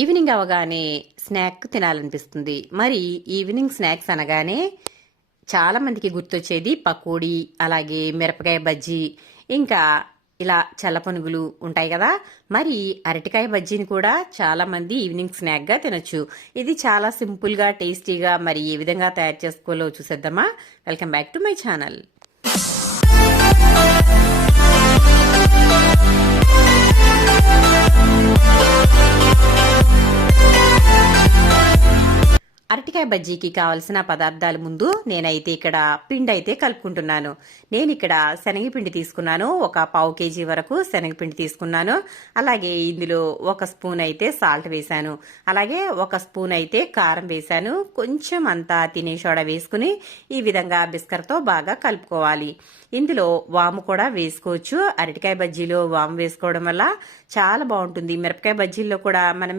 Evening అవగానే snack తినాలనిపిస్తుంది. మరి ఈవినింగ్ స్నాక్స్ అనగానే చాలా మందికి గుర్తొచ్చేది పకోడీ, అలాగే మిరపకాయ బజ్జీ, ఇంకా ఇలా చల్లపనుగులు ఉంటాయి కదా. మరి అరటికాయ బజ్జీని కూడా చాలా మంది ఈవినింగ్ స్నాక్గా తినొచ్చు. ఇది చాలా సింపుల్గా, టేస్టీగా మరి ఏ విధంగా తయారు చేసుకోవాలో చూసేద్దామా. Welcome back to my channel. అరటికాయ బజ్జీకి కావలసిన పదార్థాల ముందు నేనైతే ఇక్కడ పిండి అయితే కలుపుకుంటున్నాను. నేను ఇక్కడ శనగపిండి తీసుకున్నాను. ఒక పావు కేజీ వరకు శనగపిండి తీసుకున్నాను. అలాగే ఇందులో ఒక స్పూన్ అయితే సాల్ట్ వేశాను. అలాగే ఒక స్పూన్ అయితే కారం వేశాను. కొంచెం అంతా తినే సోడా వేసుకుని ఈ విధంగా బిస్కర్తో బాగా కలుపుకోవాలి. ఇందులో వాము కూడా వేసుకోవచ్చు. అరటికాయ బజ్జీలో వాము వేసుకోవడం వల్ల చాలా బాగుంటుంది. మిరపకాయ బజ్జీల్లో కూడా మనం